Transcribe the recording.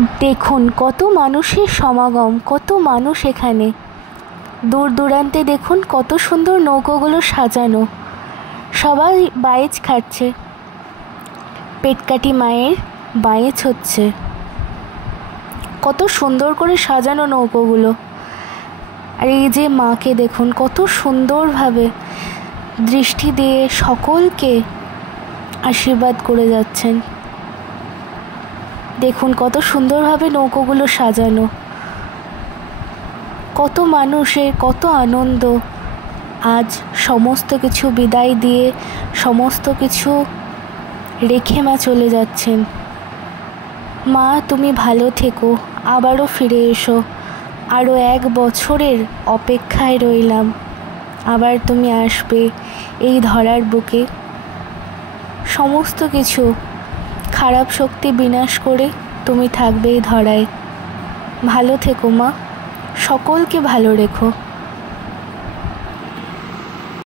দেখুন কত মানুষের সমাগম, কত মানুষ এখানে। দূর দূরান্তে দেখুন কত সুন্দর নৌকোগুলো সাজানো। সবাই বাইচ খাচ্ছে, পেটকাটি মায়ের বাইচ হচ্ছে। কত সুন্দর করে সাজানো নৌকোগুলো। আর এই যে মাকে দেখুন কত সুন্দরভাবে দৃষ্টি দিয়ে সকলকে আশীর্বাদ করে যাচ্ছেন। দেখুন কত সুন্দরভাবে নৌকোগুলো সাজানো, কত মানুষের কত আনন্দ। আজ সমস্ত কিছু বিদায় দিয়ে সমস্ত কিছু রেখে মা চলে যাচ্ছেন। মা তুমি ভালো থেকো, আবারও ফিরে এসো। আরও 1 বছরের অপেক্ষায় রইলাম, আবার তুমি আসবে এই ধরার বুকে। সমস্ত কিছু খারাপ শক্তি বিনাশ করে তুমি থাকবে এই ধরায়। ভালো থেকো মা, সকলকে ভালো রেখো।